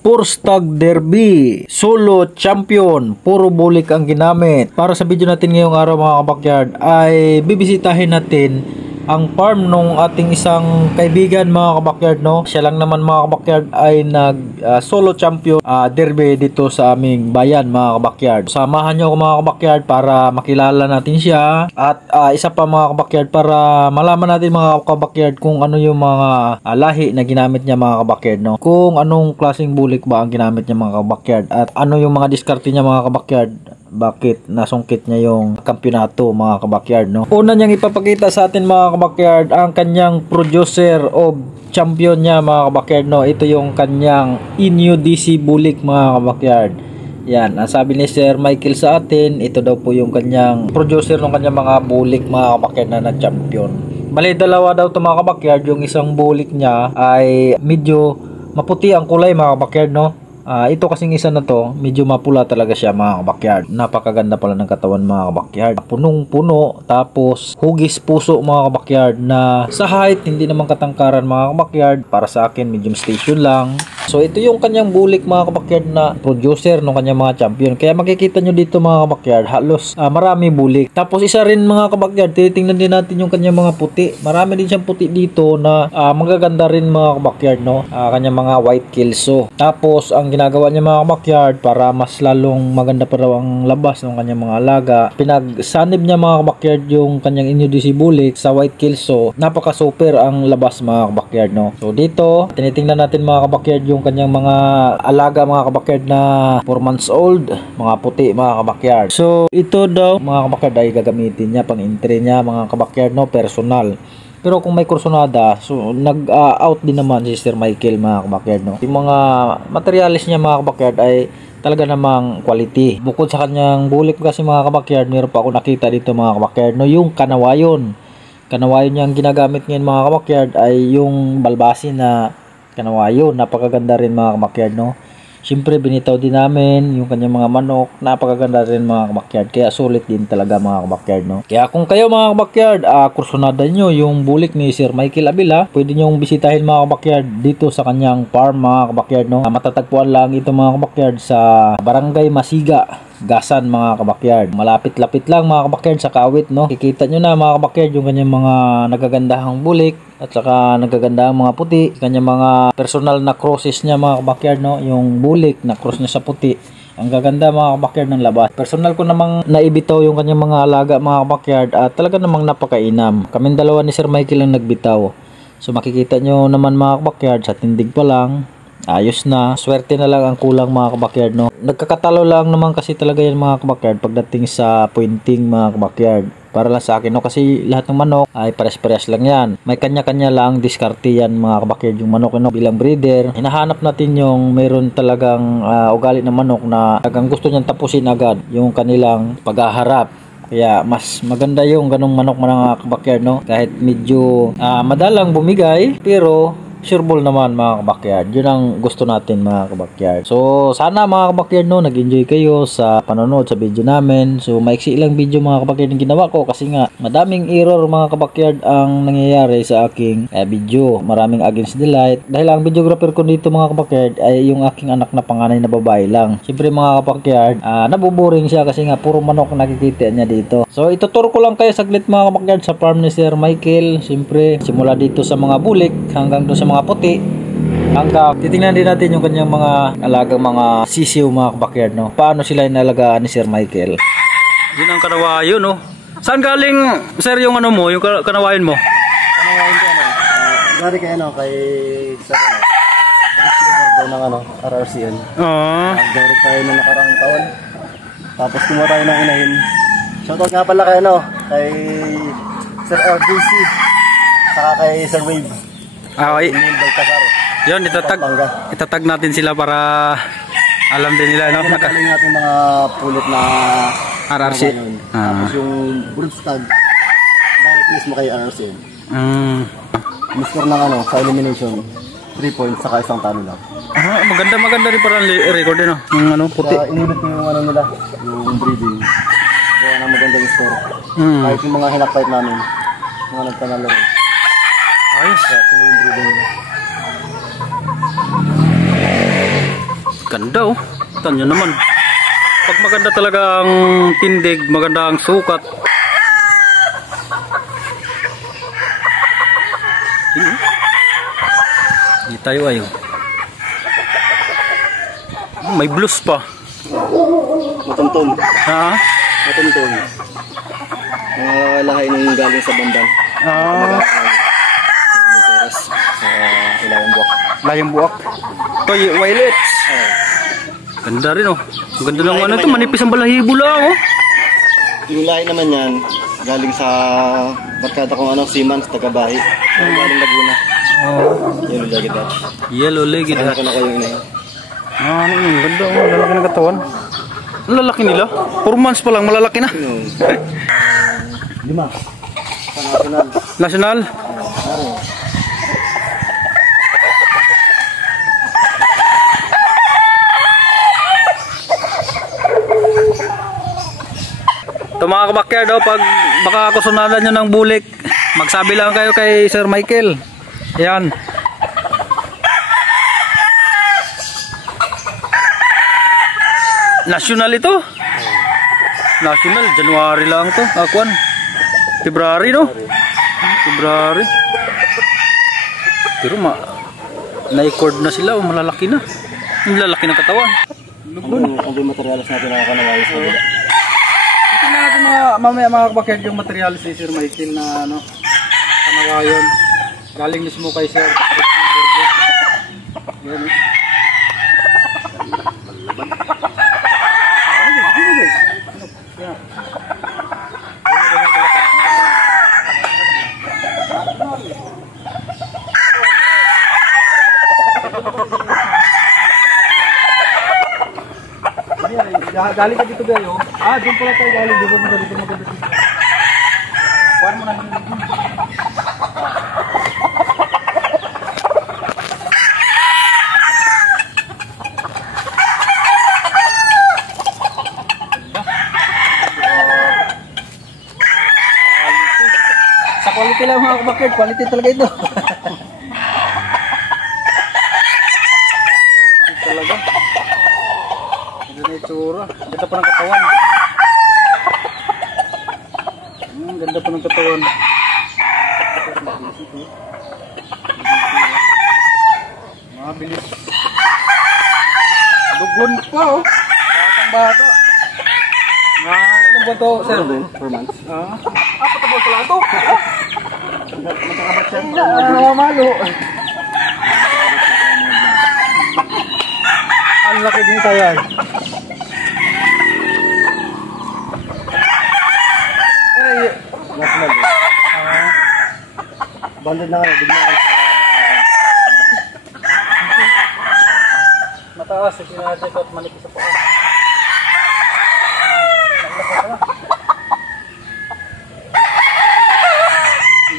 Purstag Derby, solo champion, puro bulik ang ginamit. Para sa video natin ngayong araw mga kabakyard ay bibisitahin natin ang farm nung ating isang kaibigan mga kabakyard, no. Siya lang naman mga kabakyard ay nag solo champion derby dito sa aming bayan mga kabakyard. Samahan nyo ako mga kabakyard para makilala natin siya at isa pa mga kabakyard para malaman natin mga kabakyard kung ano yung mga lahi na ginamit niya mga kabakyard, no. Kung anong klaseng bulik ba ang ginamit niya mga kabakyard at ano yung mga diskarte niya mga kabakyard. Bakit nasungkit niya yung kampyonato mga kabakyard, no? Una niyang ipapakita sa atin mga kabakyard ang kanyang producer of champion niya mga kabakyard, no? Ito yung kanyang Inyo DC bulik mga kabakyard. Yan, ang sabi ni Sir Michael sa atin, ito daw po yung kanyang producer ng kanyang mga bulik mga kabakyard na nag-champion. Bali dalawa daw ito mga kabakyard, yung isang bulik niya ay medyo maputi ang kulay mga kabakyard, no? Ito kasing isa na to, medyo mapula talaga siya mga kabakyard. Napakaganda pala ng katawan mga kabakyard. Punong-puno, tapos hugis puso mga kabakyard na sa height, hindi naman katangkaran mga kabakyard. Para sa akin, medium station lang. So ito yung kanyang bulik mga kabakyard na producer ng kanyang mga champion. Kaya makikita nyo dito mga kabakyard, halos marami bulik. Tapos isa rin mga kabakyard, titingnan din natin yung kanyang mga puti. Marami din siyang puti dito na magaganda rin mga kabakyard, no? Kanyang mga white kelso. Tapos ang ginagawa niya mga kabakyard para mas lalong maganda pa raw ang labas ng kanyang mga alaga, pinagsanib niya mga kabakyard yung kanyang Inyo DC bulik sa white kelso. Napaka super ang labas mga kabakyard, no? So dito tinitingnan natin mga kabakyard yung kanyang mga alaga mga kabakyard na 4 months old, mga puti mga kabakyard. So ito daw mga kabakyard ay gagamitin niya pang entry niya mga kabakyard, no, personal. Pero kung may kursunada, so nag-out din naman si Sir Michael mga kabakyard, no. Yung mga materialis niya mga kabakyard ay talaga namang quality. Bukod sa kanyang bulik kasi mga kabakyard, meron pa ako nakita dito mga kabakyard, no, yung kanawayon. Kanawayon niyang ginagamit ngayon mga kabakyard ay yung balbasi na kanawayon. Napakaganda rin mga kabakyard, no. Siyempre binitaw din namin yung kanyang mga manok, napakaganda rin mga kabakyard, kaya sulit din talaga mga kabakyard, no. Kaya kung kayo mga kabakyard, kursunada nyo yung bulik ni Sir Michael Abila, pwede nyo bisitahin mga kabakyard dito sa kanyang farm mga kabakyard, no. Matatagpuan lang ito mga kabakyard sa Barangay Masiga, Gasan mga kabakyard. Malapit-lapit lang mga kabakyard sa Kawit, no. Kikita nyo na mga kabakyard yung kanyang mga nagagandahang bulik at saka nagagandahang mga puti, kanyang mga personal na crosses niya mga kabakyard, no. Yung bulik na cross niya sa puti, ang gaganda mga kabakyard ng labas. Personal ko namang naibitaw yung kanyang mga alaga mga kabakyard at talaga namang napakainam. Kaming dalawa ni Sir Michael ang nagbitaw. So makikita nyo naman mga kabakyard, sa tindig pa lang ayos na. Swerte na lang ang kulang mga kabakyard, no. Nagkakatalo lang naman kasi talaga yan mga kabakyard pagdating sa pointing mga kabakyard. Para lang sa akin, no, kasi lahat ng manok ay pares-pares lang yan. May kanya-kanya lang diskarte yan mga kabakyard yung manok, no. Bilang breeder, hinahanap natin yung mayroon talagang ugali ng manok na talagang gusto niyang tapusin agad yung kanilang paghaharap. Kaya mas maganda yung ganong manok mga kabakyard, no. Kahit medyo madalang bumigay, pero sureball naman mga kabakyard. Yun ang gusto natin mga kabakyard. So sana mga kabakyard, no, nag-enjoy kayo sa panonood sa video namin. So maiksi lang video mga kabakyard yung ginawa ko kasi nga madaming error mga kabakyard ang nangyayari sa aking video. Maraming against the light. Dahil ang videographer ko dito mga kabakyard ay yung aking anak na panganay na babae lang. Siyempre mga kabakyard, nabuboring siya kasi nga puro manok nakikita niya dito. So ituturo ko lang kayo saglit mga kabakyard sa farm ni Sir Michael. Siyempre simula dito sa mga bulik hanggang doon sa mga puti, hanggang titingnan din natin yung kanyang mga alagang mga sisiw mga kabakyard, no. Paano sila inalagaan ni Sir Michael. Yun ang kanawayon, no. Saan galing sir yung ano mo, yung kanawayon mo? Kanawayon ko ano, gari kay ano, kay sa receiver ng ano, RRCN. Gari tayo nung nakarang taon. Tapos kumuha tayo ng inahin. Shoutout nga pala kay ano, kay Sir RDC saka kay Sir Wave. Okay. Yun, itatag natin sila para alam din nila, no? Nakaling natin mga pulit na RRC. Tapos yung broodstag, direct mismo kay RRC. Mister ng ano, sa elimination, 3 points saka isang talo lang. Maganda rin parang record din, no? Yung ano, puti. Inunit yung ano nila, yung breeding. Kaya na maganda yung score. Kahit yung mga hinakfight namin, mga nagpanalo rin. Ayos. Kaya tuloy yung breeding nila. Ganda oh. Tanyo naman. Pag maganda talaga ang tindig, maganda ang sukat. Hindi tayo ayo. May blues pa. Matuntun. Ha? Matuntun. Mga lahay nung galing sa Bandan. Sa Ilayang Buwak. Layang buwak. Toy Willets. Ganda rin oh. Ang ganda ng ano ito, manipis ang balahibo lang oh. Yung lahi naman yan, galing sa barkada kong Seamans, taga-Bahi. Galing Laguna. Yellow Legged Dutch. Yellow Legged Kaya Dutch. ko na ko yung inahin. Ano yun, ganda oh. Lalaki ng katawan. Ang lalaki nila. 4 months pa lang, malalaki na. 5. Sa national. National. Ito mga kabakyard daw, pag baka kusunadan nyo ng bulik, magsabi lang kayo kay Sir Michael. Yan. National ito. National, January lang to. Akuan. February no? February. Pero na-record na sila, malalaki na. Ang lalaki ng katawan. Ang materialis natin nakakanawayo sa bila. Tingnan natin mamaya mga kabakyard yung materialis ni Sir Michael na ano, kanawayon. Galing mismo kay Sir. Yan. Galing ka dito gayo. Doon pala tayo galing. Di ba mo dito maganda dito? Kuhaan mo na dito. Sa quality lang mga kabakyard. Quality talaga ito. Quality talaga. Itsura. Ganda pa ng katawan. Ganda pa ng katawan. Mabilis. Dugon pa oh. Batang bata. Ilang buwan to, sir? 4 months. Apat na buwan pala ito. Magkakabat siya. Malo. Ang laki din tayo ay. National. Banded na nga, bigla. Mataas, sinadya ko at manipis sa paa.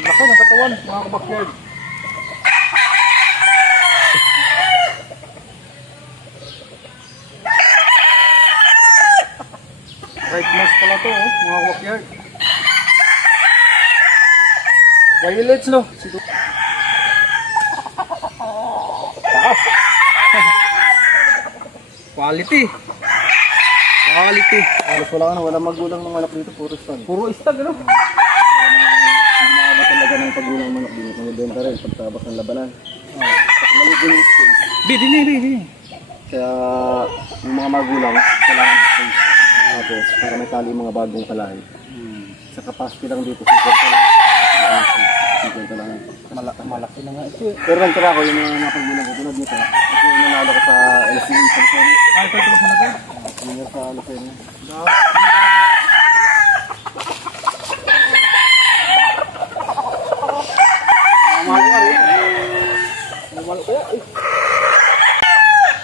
Laki ng katawan, mga kabakyard. Right nose pala to, mga kabakyard. Violets no? Quality. Quality. Alas wala magulang ng manok dito, puro stag. Puro istag ano? Hindi nakaba talaga ng pagulang ng manok dito. Nagdenta rin pagtabas ng labanan. Kasi maligo yung space. Di. Kaya yung mga magulang, kailangan ng space. Tapos para may tali yung mga bagong kalahi. Sa capacity lang dito, 50 lang. 50 lang. Malaki na nga ito. Pero nagtara ko yung mga napagulang ko tulad nito. Ito yung nanalo ko sa LCU sa Luzon. Ito na to? Yung sa Luzon.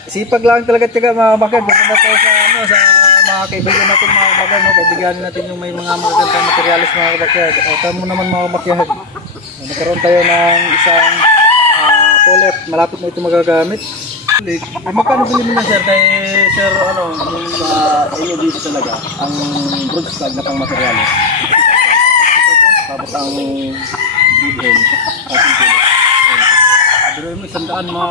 Sipag lang talaga tiyaga mga bakad. Bukod na tayo sa mga kaibigan natin mga bakad. Kaibigan natin yung may mga magagandang materialis mga bakad. Ito mo naman mga bakad. Nagkaroon tayo ng isang toilet. Malapit na ito magagamit. Magkano bili mo na sir? Kay sir Yung inyo dito talaga, ang broadstag na pang materialis. Tapos ang big hen, ating tuloy. Pero yung 100 mga